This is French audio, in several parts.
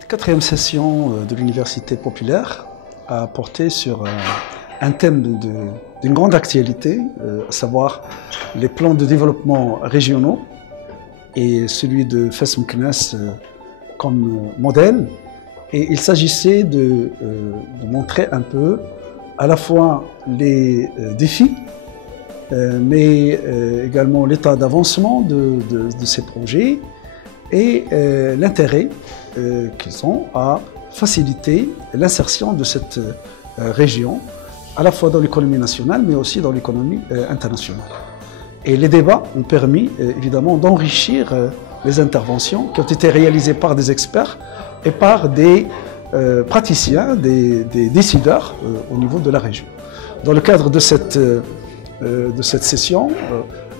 Cette quatrième session de l'Université populaire a porté sur un thème d'une grande actualité, à savoir les plans de développement régionaux et celui de Fès Meknès comme modèle. Et il s'agissait de montrer un peu à la fois les défis, mais également l'état d'avancement de ces projets et l'intérêt qu'ils ont à faciliter l'insertion de cette région, à la fois dans l'économie nationale, mais aussi dans l'économie internationale. Et les débats ont permis évidemment d'enrichir les interventions qui ont été réalisées par des experts et par des praticiens, des décideurs au niveau de la région. Dans le cadre de cette session,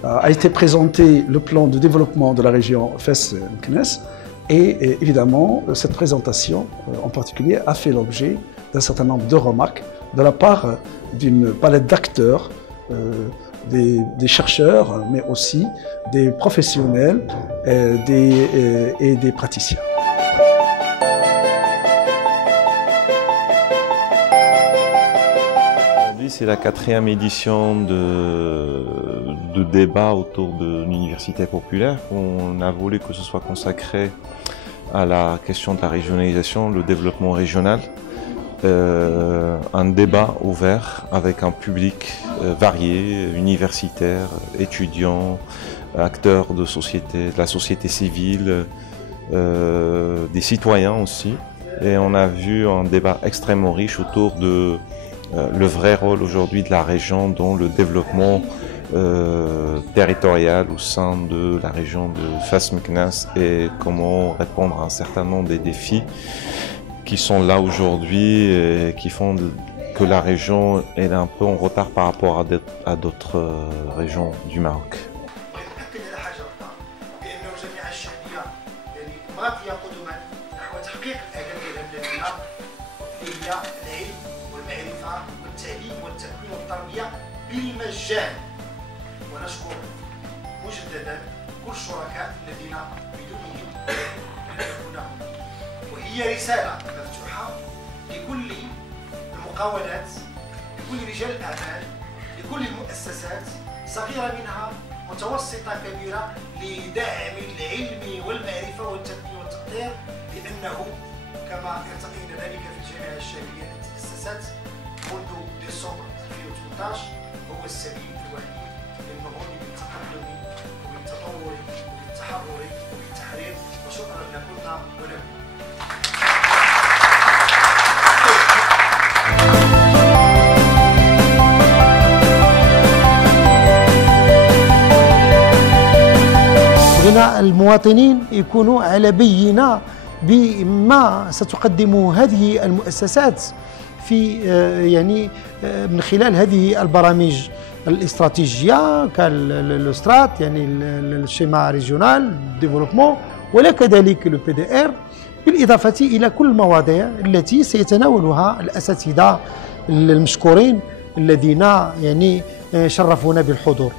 a été présenté le plan de développement de la région Fès Meknès et évidemment cette présentation en particulier a fait l'objet d'un certain nombre de remarques de la part d'une palette d'acteurs, des chercheurs mais aussi des professionnels et des praticiens. C'est la quatrième édition de débat autour de l'Université populaire. On a voulu que ce soit consacré à la question de la régionalisation, le développement régional. Un débat ouvert avec un public varié, universitaire, étudiants, acteurs de la société civile, des citoyens aussi. Et on a vu un débat extrêmement riche autour de le vrai rôle aujourd'hui de la région dans le développement territorial au sein de la région de Fès Meknès et comment répondre à un certain nombre des défis qui sont là aujourd'hui et qui font que la région est un peu en retard par rapport à d'autres régions du Maroc. بالمجان ونشكر مجددا كل الشركاء الذين بدونهم لن نكون هنا وهي رسالة مفتوحة لكل المقاولات لكل رجال الأعمال لكل المؤسسات صغيرة منها متوسطة كبيرة لدعم العلم والمعرفة والتنمية والتقدير لأنه كما ارتقينا ذلك في الجامعة الشاملية التي تأسست منذ ديسمبر 2018 هو السبيل الوحيد للنهوض بالتقدم وبالتطور وبالتحرر وبالتحرير وشكرا لكم ولكم. بغينا المواطنين يكونوا على بينة بما ستقدمه هذه المؤسسات في يعني من خلال هذه البرامج الاستراتيجية كالسترات يعني الشيما ريجيونال ديفلوبمون ولا كذلك لو بي دي ار بالإضافة إلى كل المواضيع التي سيتناولها الأساتذة المشكورين الذين يعني شرفونا بالحضور.